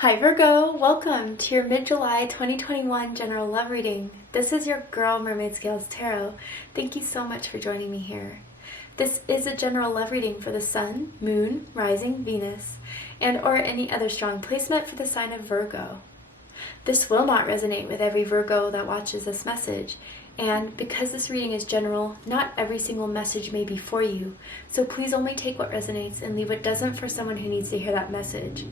Hi Virgo, welcome to your mid-July 2021 general love reading. This is your girl Mermaid Scales Tarot. Thank you so much for joining me here. This is a general love reading for the Sun, Moon, Rising, Venus, and or any other strong placement for the sign of Virgo. This will not resonate with every Virgo that watches this message, and because this reading is general, not every single message may be for you, so please only take what resonates and leave what doesn't for someone who needs to hear that message.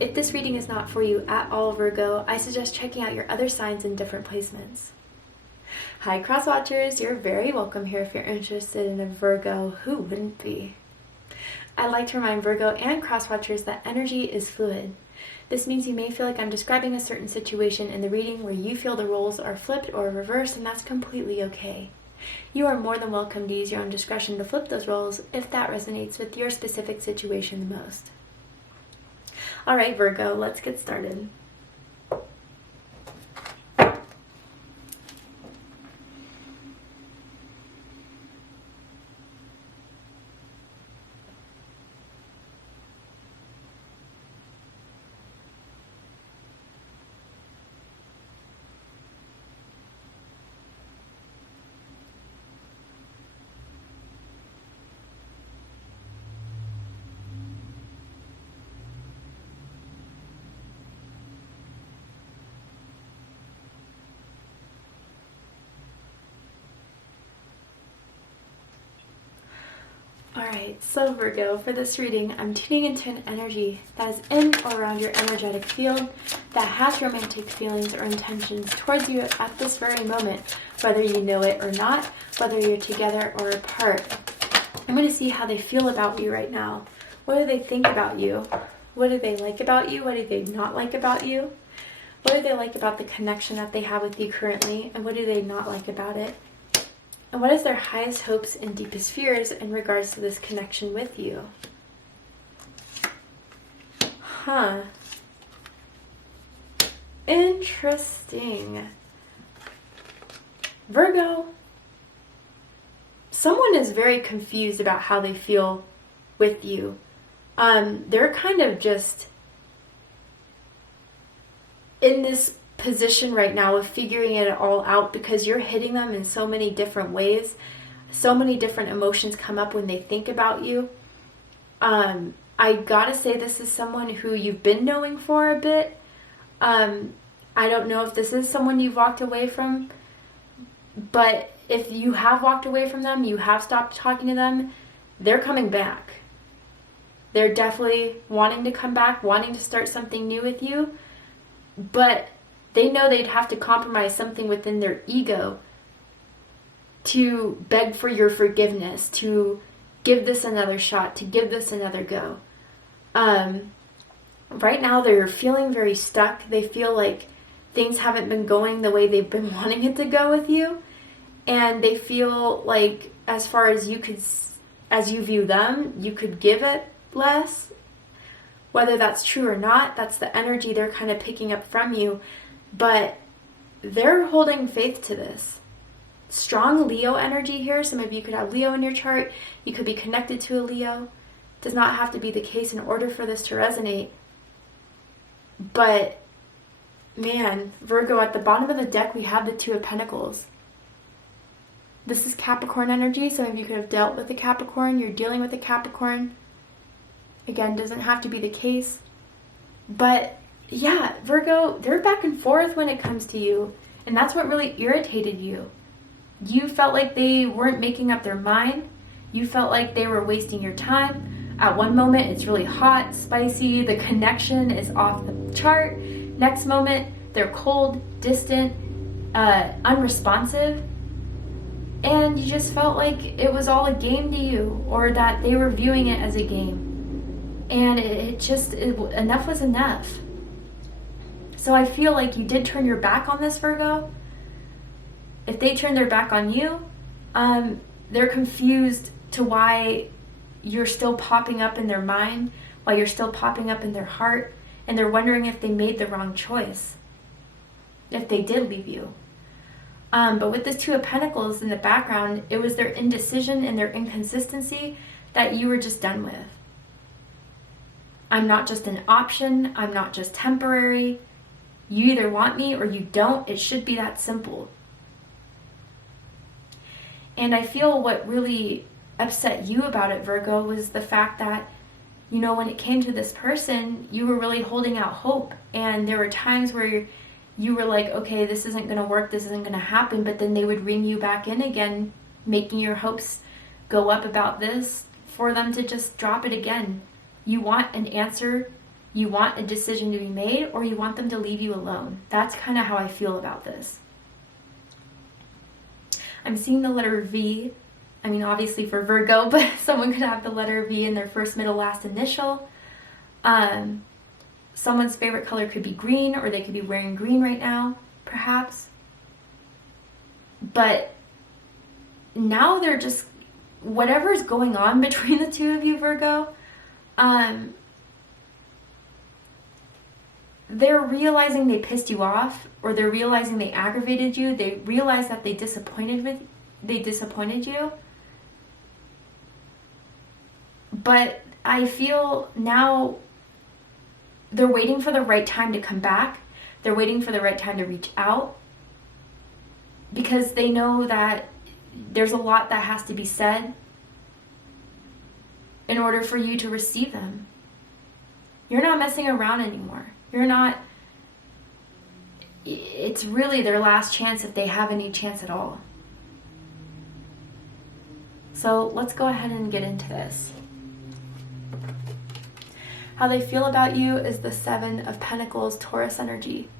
If this reading is not for you at all, Virgo, I suggest checking out your other signs in different placements. Hi cross watchers, you're very welcome here if you're interested in a Virgo. Who wouldn't be? I'd like to remind Virgo and cross watchers that energy is fluid. This means you may feel like I'm describing a certain situation in the reading where you feel the roles are flipped or reversed, and that's completely okay. You are more than welcome to use your own discretion to flip those roles if that resonates with your specific situation the most. Alright Virgo, let's get started. Alright, so Virgo, for this reading, I'm tuning into an energy that is in or around your energetic field that has romantic feelings or intentions towards you at this very moment, whether you know it or not, whether you're together or apart. I'm going to see how they feel about you right now. What do they think about you? What do they like about you? What do they not like about you? What do they like about the connection that they have with you currently? And what do they not like about it? And what is their highest hopes and deepest fears in regards to this connection with you? Interesting. Virgo, someone is very confused about how they feel with you. They're kind of just in this position right now of figuring it all out because you're hitting them in so many different ways. So many different emotions come up when they think about you. I gotta say, this is someone who you've been knowing for a bit. I don't know if this is someone you've walked away from, but if you have walked away from them, you have stopped talking to them, they're coming back. They're definitely wanting to come back, wanting to start something new with you, but they know they'd have to compromise something within their ego to beg for your forgiveness, to give this another shot, to give this another go. Right now they're feeling very stuck. They feel like things haven't been going the way they've been wanting it to go with you. And they feel like as far as you view them, you could give it less. Whether that's true or not, that's the energy they're kind of picking up from you. But they're holding faith to this. Strong Leo energy here. Some of you could have Leo in your chart. You could be connected to a Leo. Does not have to be the case in order for this to resonate. But, man, Virgo, at the bottom of the deck, we have the Two of Pentacles. This is Capricorn energy. Some of you could have dealt with a Capricorn. You're dealing with a Capricorn. Again, doesn't have to be the case. But yeah, Virgo, they're back and forth when it comes to you. And that's what really irritated you. You felt like they weren't making up their mind. You felt like they were wasting your time. At one moment, it's really hot, spicy. The connection is off the chart. Next moment, they're cold, distant, unresponsive. And you just felt like it was all a game to you, or that they were viewing it as a game. And enough was enough. So I feel like you did turn your back on this, Virgo. If they turn their back on you, they're confused to why you're still popping up in their mind, why you're still popping up in their heart, and they're wondering if they made the wrong choice, if they did leave you. But with this Two of Pentacles in the background, it was their indecision and their inconsistency that you were just done with. I'm not just an option. I'm not just temporary. You either want me or you don't. It should be that simple. And I feel what really upset you about it, Virgo, was the fact that, you know, when it came to this person, you were really holding out hope. And there were times where you were like, okay, this isn't going to work, this isn't going to happen. But then they would ring you back in again, making your hopes go up about this, for them to just drop it again. You want an answer, you want a decision to be made, or you want them to leave you alone. That's kind of how I feel about this. I'm seeing the letter V. I mean, obviously for Virgo, but someone could have the letter V in their first, middle, last initial. Someone's favorite color could be green, or they could be wearing green right now, perhaps. But now they're just, whatever's going on between the two of you, Virgo, they're realizing they pissed you off, or they're realizing they aggravated you. They realize that they disappointed you. But I feel now they're waiting for the right time to come back. They're waiting for the right time to reach out, because they know that there's a lot that has to be said in order for you to receive them. You're not messing around anymore. You're not, it's really their last chance if they have any chance at all. So let's go ahead and get into this. How they feel about you is the Seven of Pentacles, Taurus energy.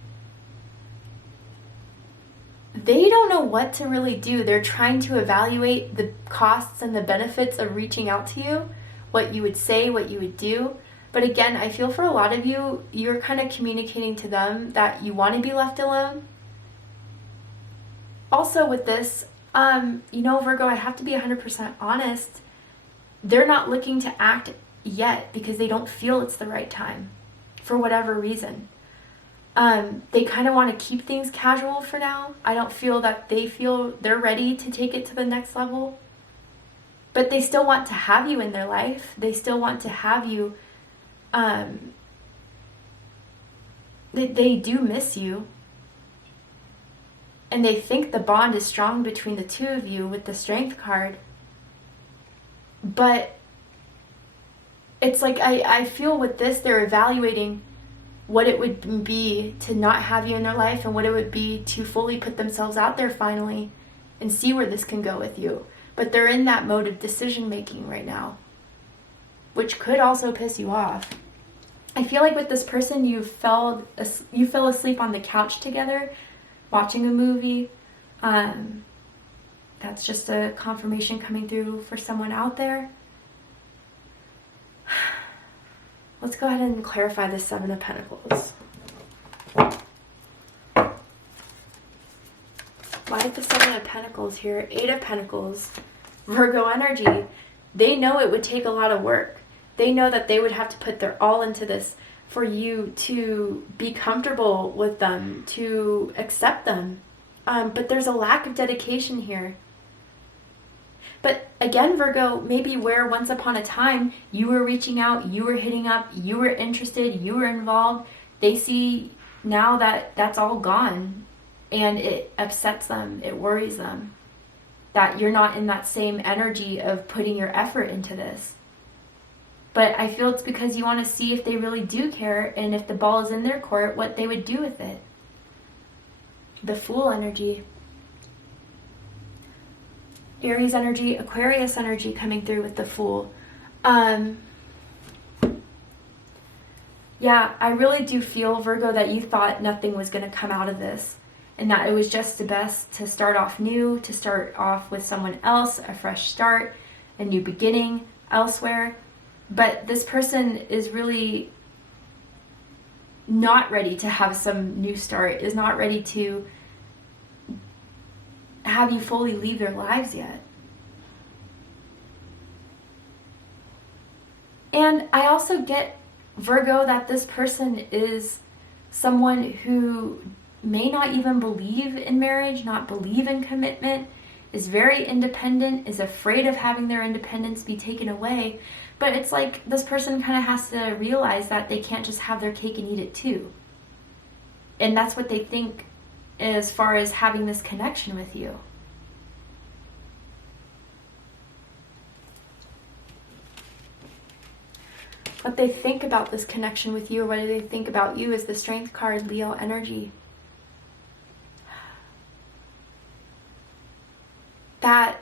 They don't know what to really do. They're trying to evaluate the costs and the benefits of reaching out to you, what you would say, what you would do. But again, I feel for a lot of you, you're kind of communicating to them that you want to be left alone. Also with this, you know, Virgo, I have to be 100% honest. They're not looking to act yet because they don't feel it's the right time for whatever reason. They kind of want to keep things casual for now. I don't feel that they feel they're ready to take it to the next level. But they still want to have you in their life. They still want to have you. They do miss you. And they think the bond is strong between the two of you with the Strength card. But it's like I feel with this, they're evaluating what it would be to not have you in their life, and what it would be to fully put themselves out there finally and see where this can go with you. But they're in that mode of decision making right now, which could also piss you off. I feel like with this person, you fell asleep on the couch together watching a movie. That's just a confirmation coming through for someone out there. Let's go ahead and clarify the Seven of Pentacles. Why did the Seven of Pentacles here? Eight of Pentacles, Virgo energy. They know it would take a lot of work. They know that they would have to put their all into this for you to be comfortable with them, to accept them. But there's a lack of dedication here. But again, Virgo, maybe where once upon a time you were reaching out, you were hitting up, you were interested, you were involved, they see now that that's all gone, and it upsets them, it worries them that you're not in that same energy of putting your effort into this. But I feel it's because you want to see if they really do care, and if the ball is in their court, what they would do with it. The Fool energy. Aries energy, Aquarius energy coming through with the Fool. Yeah, I really do feel, Virgo, that you thought nothing was going to come out of this, and that it was just the best to start off new, to start off with someone else, a fresh start, a new beginning elsewhere. But this person is really not ready to have some new start, is not ready to have you fully leave their lives yet. And I also get, Virgo, that this person is someone who may not even believe in marriage, not believe in commitment, is very independent, is afraid of having their independence be taken away. But it's like this person kind of has to realize that they can't just have their cake and eat it too. And that's what they think as far as having this connection with you. What they think about this connection with you, or what do they think about you, is the Strength card, Leo energy. That,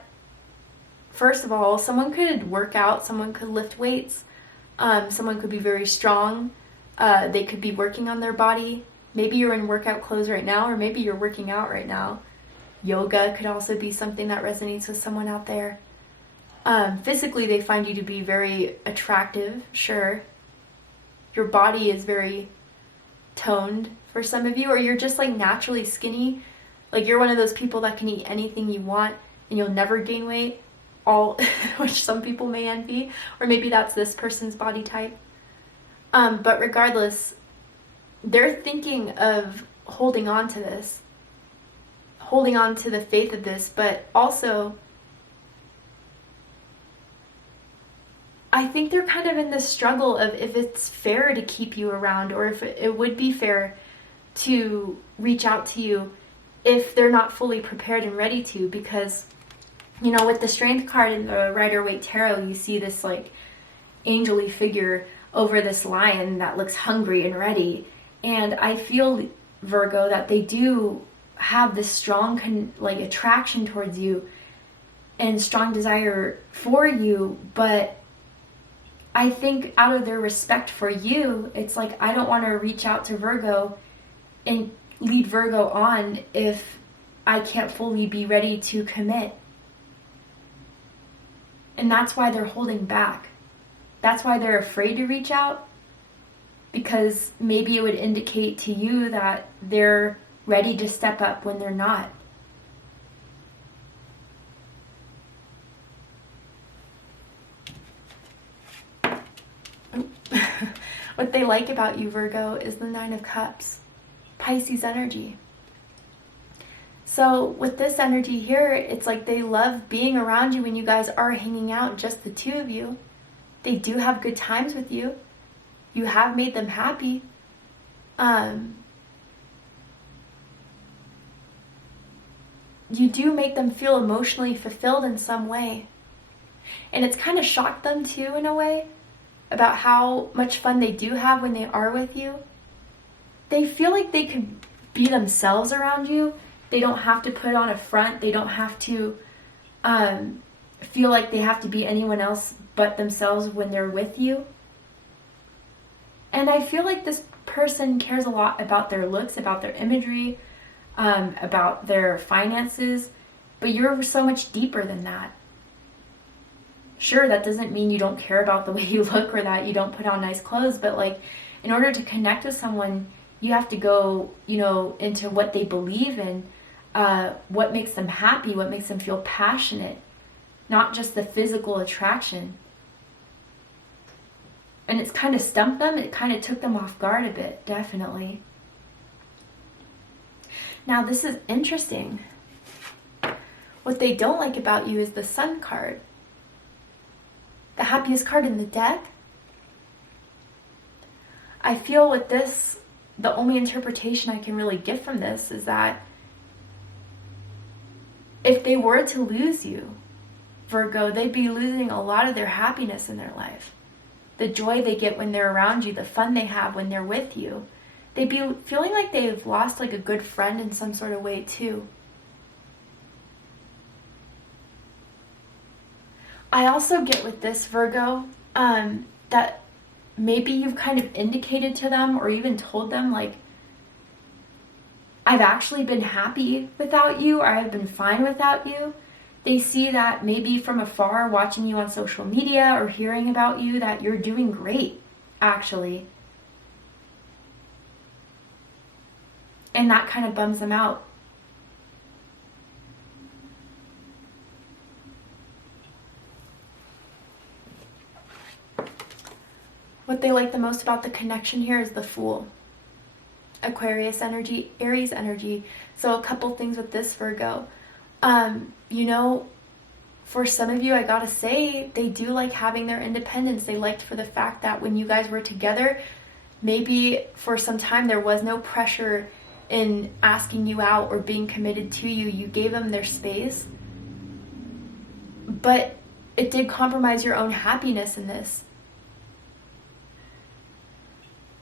first of all, someone could work out, someone could lift weights, someone could be very strong, they could be working on their body. Maybe you're in workout clothes right now, or maybe you're working out right now. Yoga could also be something that resonates with someone out there. Physically, they find you to be very attractive, sure. Your body is very toned for some of you, or you're just like naturally skinny. Like you're one of those people that can eat anything you want and you'll never gain weight, which some people may envy, or maybe that's this person's body type. But regardless, they're thinking of holding on to this, holding on to the faith of this, but also I think they're kind of in this struggle of if it's fair to keep you around, or if it would be fair to reach out to you if they're not fully prepared and ready to. Because, you know, with the Strength card in the Rider-Waite Tarot, you see this like angelly figure over this lion that looks hungry and ready. And I feel, Virgo, that they do have this strong attraction towards you and strong desire for you, but I think out of their respect for you, it's like, I don't want to reach out to Virgo and lead Virgo on if I can't fully be ready to commit. And that's why they're holding back. That's why they're afraid to reach out, because maybe it would indicate to you that they're ready to step up when they're not. What they like about you, Virgo, is the Nine of Cups, Pisces energy. So with this energy here, it's like they love being around you when you guys are hanging out, just the two of you. They do have good times with you. You have made them happy. You do make them feel emotionally fulfilled in some way. And it's kind of shocked them too, in a way, about how much fun they do have when they are with you. They feel like they could be themselves around you. They don't have to put on a front. They don't have to feel like they have to be anyone else but themselves when they're with you. And I feel like this person cares a lot about their looks, about their imagery, about their finances, but you're so much deeper than that. Sure, that doesn't mean you don't care about the way you look or that you don't put on nice clothes, but like, in order to connect with someone, you have to go, you know, into what they believe in, what makes them happy, what makes them feel passionate, not just the physical attraction. And it's kind of stumped them. It kind of took them off guard a bit, definitely. Now, this is interesting. What they don't like about you is the Sun card. The happiest card in the deck. I feel with this, the only interpretation I can really get from this is that if they were to lose you, Virgo, they'd be losing a lot of their happiness in their life. The joy they get when they're around you, the fun they have when they're with you. They'd be feeling like they've lost like a good friend in some sort of way too. I also get with this, Virgo, that maybe you've kind of indicated to them or even told them, like, I've actually been happy without you, or I've been fine without you. They see that maybe from afar, watching you on social media or hearing about you, that you're doing great, actually. And that kind of bums them out. What they like the most about the connection here is the Fool. Aquarius energy, Aries energy. So a couple things with this, Virgo. You know, for some of you, I gotta say, they do like having their independence. They liked for the fact that when you guys were together, maybe for some time there was no pressure in asking you out or being committed to you. You gave them their space, but it did compromise your own happiness in this.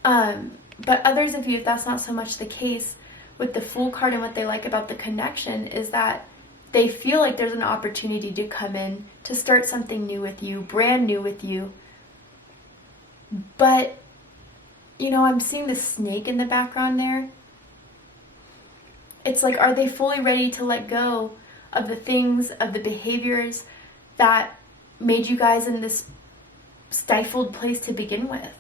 But others of you, if that's not so much the case, with the Fool card and what they like about the connection is that they feel like there's an opportunity to come in, to start something new with you, brand new with you. But, you know, I'm seeing the snake in the background there. It's like, are they fully ready to let go of the things, of the behaviors that made you guys in this stifled place to begin with?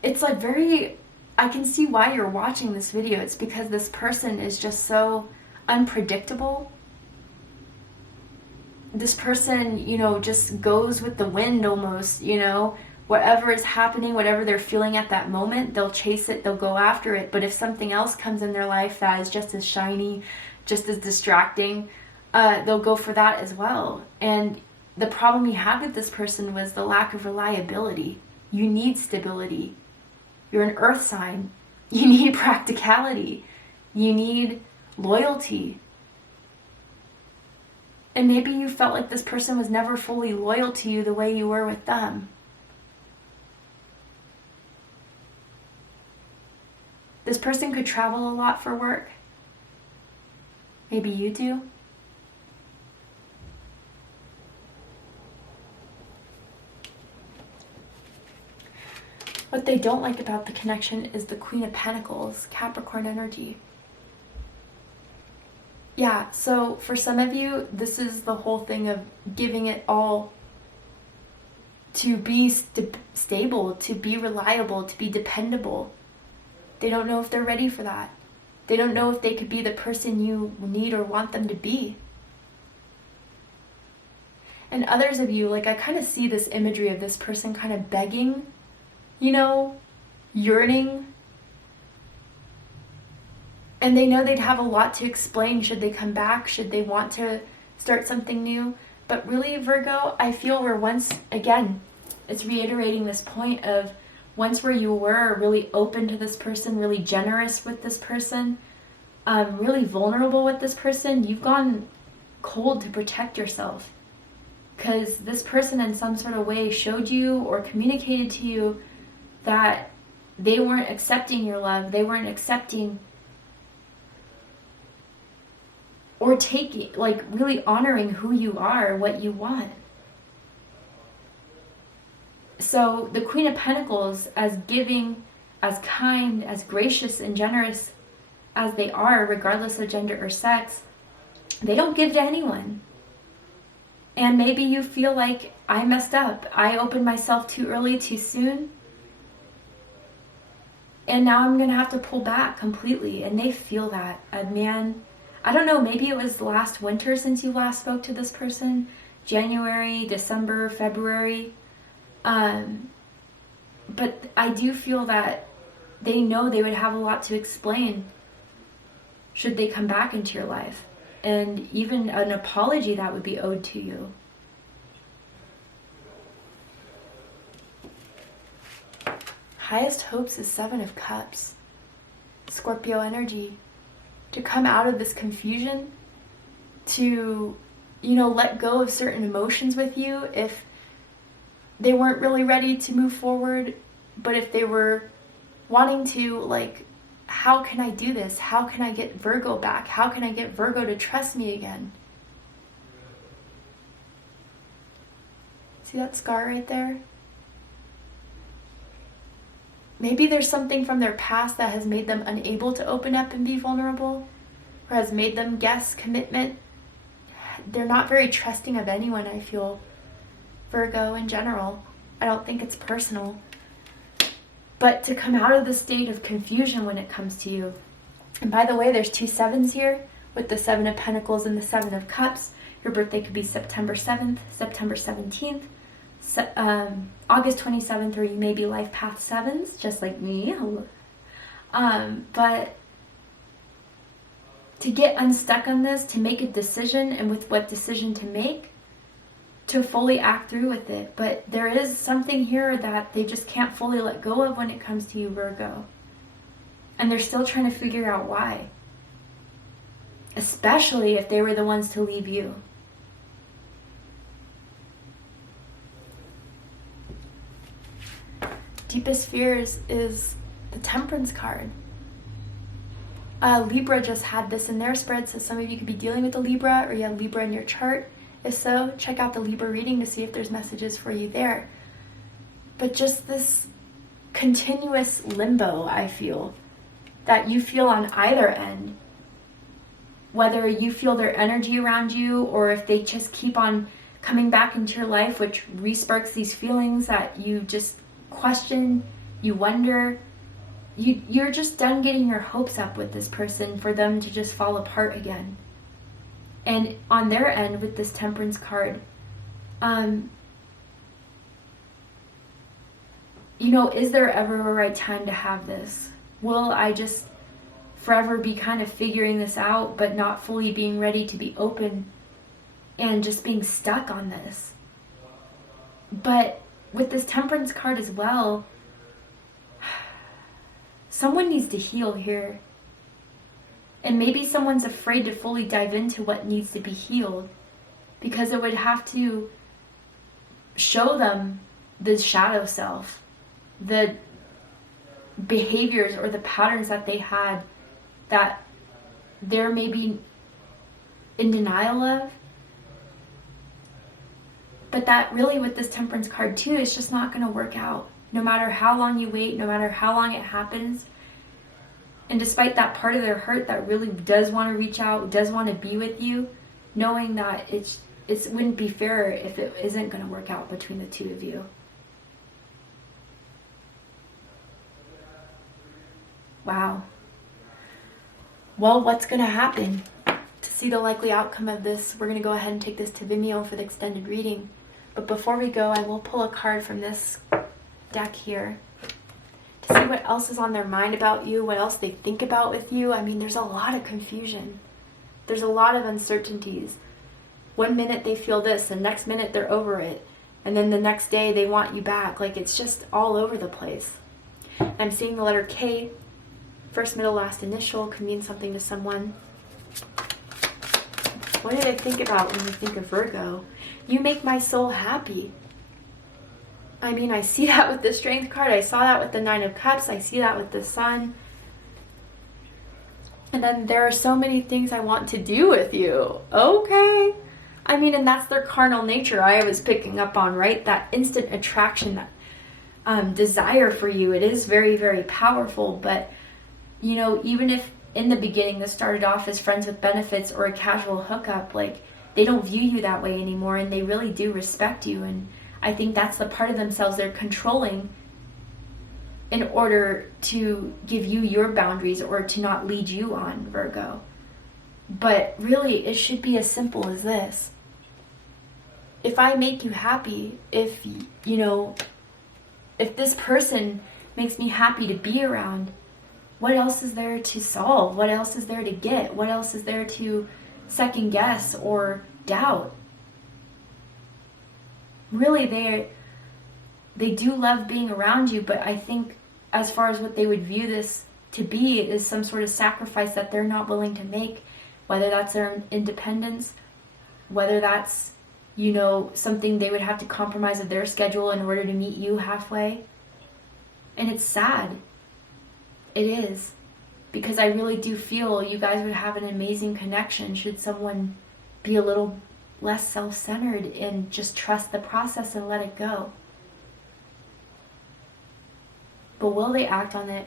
It's like I can see why you're watching this video. It's because this person is just so unpredictable. This person, you know, just goes with the wind almost, you know. Whatever is happening, whatever they're feeling at that moment, they'll chase it, they'll go after it. But if something else comes in their life that is just as shiny, just as distracting, they'll go for that as well. And the problem you had with this person was the lack of reliability. You need stability. You're an earth sign. You need practicality. You need loyalty. And maybe you felt like this person was never fully loyal to you the way you were with them. This person could travel a lot for work. Maybe you do. What they don't like about the connection is the Queen of Pentacles, Capricorn energy. Yeah, so for some of you, this is the whole thing of giving it all to be stable, to be reliable, to be dependable. They don't know if they're ready for that. They don't know if they could be the person you need or want them to be. And others of you, like I kind of see this imagery of this person kind of begging, you know, yearning. And they know they'd have a lot to explain should they come back, should they want to start something new. But really, Virgo, I feel we're once, again, it's reiterating this point of once where you were really open to this person, really generous with this person, really vulnerable with this person, you've gone cold to protect yourself. Because this person in some sort of way showed you or communicated to you that they weren't accepting your love, they weren't accepting or taking, like really honoring who you are, what you want. So the Queen of Pentacles, as giving, as kind, as gracious and generous as they are, regardless of gender or sex, they don't give to anyone. And maybe you feel like, I messed up. I opened myself too early, too soon. And now I'm going to have to pull back completely. And they feel that. Man, I don't know, maybe it was last winter since you last spoke to this person. January, December, February. But I do feel that they know they would have a lot to explain should they come back into your life. And even an apology that would be owed to you. Highest hopes is Seven of Cups. Scorpio energy. To come out of this confusion, to, you know, let go of certain emotions with you if they weren't really ready to move forward, but if they were wanting to, like, how can I do this? How can I get Virgo back? How can I get Virgo to trust me again? See that scar right there? Maybe there's something from their past that has made them unable to open up and be vulnerable, or has made them guess commitment. They're not very trusting of anyone, I feel. Virgo in general. I don't think it's personal. But to come out of the state of confusion when it comes to you. And by the way, there's two sevens here with the Seven of Pentacles and the Seven of Cups. Your birthday could be September 7th, September 17th, August 27th, or you may be life path sevens, just like me. But to get unstuck on this, to make a decision, and with what decision to make, to fully act through with it. But there is something here that they just can't fully let go of when it comes to you, Virgo. And they're still trying to figure out why. Especially if they were the ones to leave you. Deepest fears is the Temperance card. Libra just had this in their spread, so some of you could be dealing with a Libra, or you have Libra in your chart. If so, check out the Libra reading to see if there's messages for you there. But just this continuous limbo, I feel, that you feel on either end. Whether you feel their energy around you, or if they just keep on coming back into your life, which re-sparks these feelings that you just question, you wonder. You're just done getting your hopes up with this person for them to just fall apart again. And on their end, with this Temperance card, you know, is there ever a right time to have this? Will I just forever be kind of figuring this out, but not fully being ready to be open and just being stuck on this? But with this Temperance card as well, someone needs to heal here. And maybe someone's afraid to fully dive into what needs to be healed, because it would have to show them the shadow self, the behaviors or the patterns that they had that they're maybe in denial of. But that really, with this Temperance card too, it's just not going to work out. No matter how long you wait, no matter how long it happens. And despite that part of their hurt that really does want to reach out, does want to be with you, knowing that it wouldn't be fair if it isn't going to work out between the two of you. Wow. Well, what's going to happen? To see the likely outcome of this, we're going to go ahead and take this to Vimeo for the extended reading. But before we go, I will pull a card from this deck here to see what else is on their mind about you, what else they think about with you. I mean, there's a lot of confusion. There's a lot of uncertainties. One minute they feel this, the next minute they're over it, and then the next day they want you back. Like, it's just all over the place. I'm seeing the letter K, first, middle, last initial, could mean something to someone. What did I think about when you think of Virgo? You make my soul happy. I mean, I see that with the Strength card. I saw that with the Nine of Cups. I see that with the Sun. And then there are so many things I want to do with you. Okay. I mean, and that's their carnal nature I was picking up on, right? That instant attraction, that desire for you. It is very, very powerful. But, you know, even if in the beginning this started off as friends with benefits or a casual hookup, like, they don't view you that way anymore, and they really do respect you. And I think that's the part of themselves they're controlling in order to give you your boundaries or to not lead you on, Virgo. But really, it should be as simple as this. If I make you happy, if, you know, if this person makes me happy to be around, what else is there to solve? What else is there to get? What else is there to second guess or doubt? Really, they do love being around you, but I think as far as what they would view this to be is some sort of sacrifice that they're not willing to make, whether that's their independence, whether that's, you know, something they would have to compromise of their schedule in order to meet you halfway. And it's sad. It is. Because I really do feel you guys would have an amazing connection should someone be a little less self-centered and just trust the process and let it go. But will they act on it?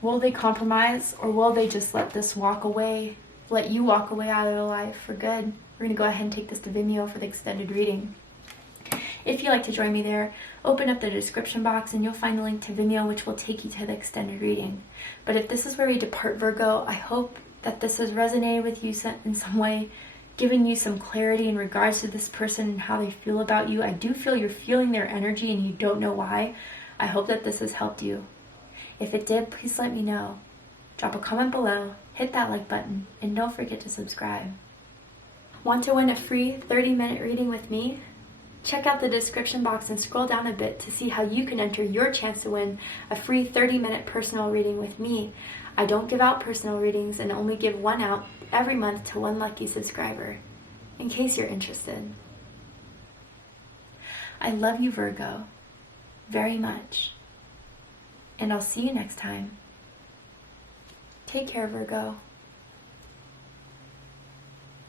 Will they compromise, or will they just let this walk away, let you walk away out of their life for good? We're going to go ahead and take this to Vimeo for the extended reading. If you'd like to join me there, open up the description box and you'll find the link to Vimeo, which will take you to the extended reading. But if this is where we depart, Virgo, I hope that this has resonated with you in some way, giving you some clarity in regards to this person and how they feel about you. I do feel you're feeling their energy and you don't know why. I hope that this has helped you. If it did, please let me know. drop a comment below, hit that like button, and don't forget to subscribe. Want to win a free 30-minute reading with me? Check out the description box and scroll down a bit to see how you can enter your chance to win a free 30-minute personal reading with me. I don't give out personal readings and only give one out every month to one lucky subscriber, in case you're interested. I love you, Virgo, very much. And I'll see you next time. Take care, Virgo.